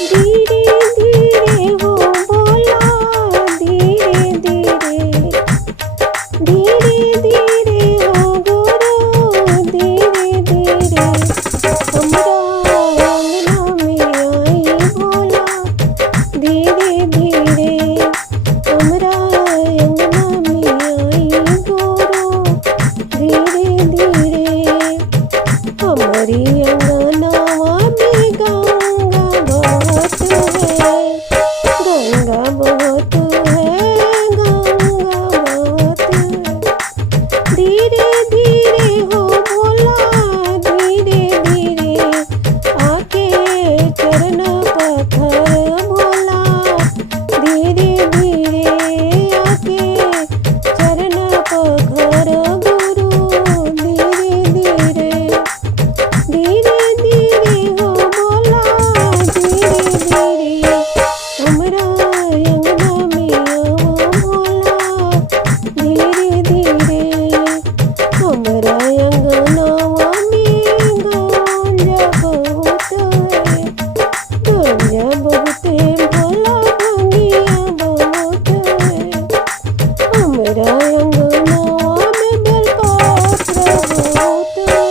धीरे धीरे हो बोला, धीरे धीरे, धीरे धीरे हो गुरु, धीरे धीरे हमरा अंगना में आई बोला, धीरे धीरे हमरा अंगना में आई गुरु, धीरे धीरे हमारी अंगनावा में गंगा बहुत है, गंगा बहुत है, गंगा बहुत है। धीरे धीरे हो बोला, धीरे धीरे आके चरण पत्थर बोला, धीरे धीरे आके चरण पत्थर गुरु, धीरे धीरे, धीरे धीरे हो बोला, धीरे धीरे हमरा अंगना में आओ भोला, धीरे धीरे हमरा अंगनावा में गंजा बहुत है, गंजा बहुत है भोला, भंगिया बहुत है। हमरा अंगनावा में बेलपत्र बहुत है,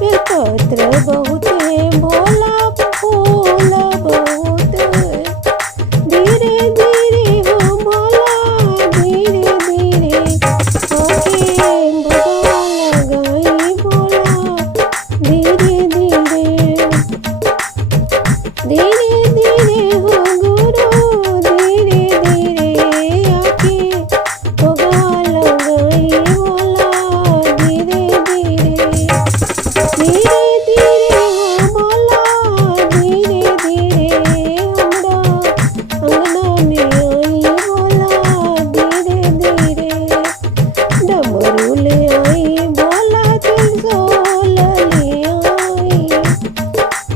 बेलपत्र बहुत है भोला, फूल बहुत है। धीरे धीरे हो बोला, धीरे धीरे आके भगवा लगाई बोला, धीरे धीरे, धीरे धीरे हो गुरु, धीरे धीरे आके भगवा लगाई बोला, धीरे धीरे, धीरे धीरे हो बोला, धीरे धीरे हमरा अंगना में आई बोला, धीरे धीरे डमरू ले आई बोला, त्रिशूल ले आई,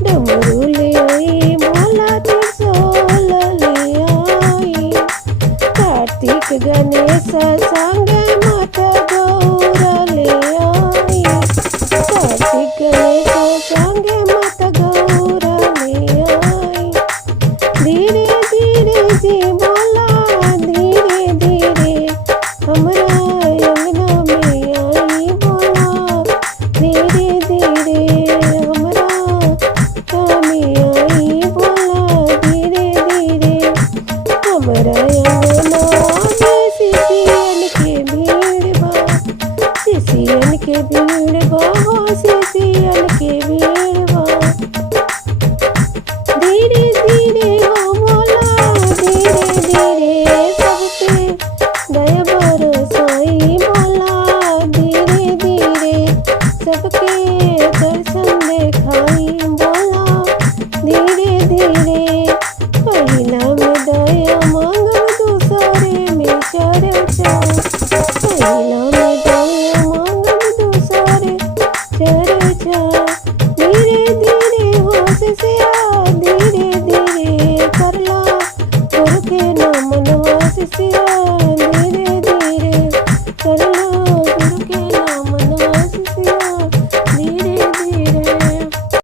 डमरू ले आई बोला, त्रिशूल ले आई। कार्तिक गणेश संग मत गौरा ले आई, कार्तिक गणेश संग मत गौरा ले आई। धीरे धीरे जी बोला, धीरे धीरे हमरा अंगना में आई बोला, धीरे धीरे हमरा में आई बोला, धीरे धीरे हमरा अंगना में शिशियन के भीड़ बा, शिशियन के भीड़ बा, हो शिशियन के भीड़ बा। धीरे धीरे हो बोला, धीरे धीरे सब पे दया बरसाई बोला, धीरे धीरे सबके दर्शन देखाई बोला, धीरे धीरे पहिला में दया मांगब, दूसरे में चर्चा, पहिला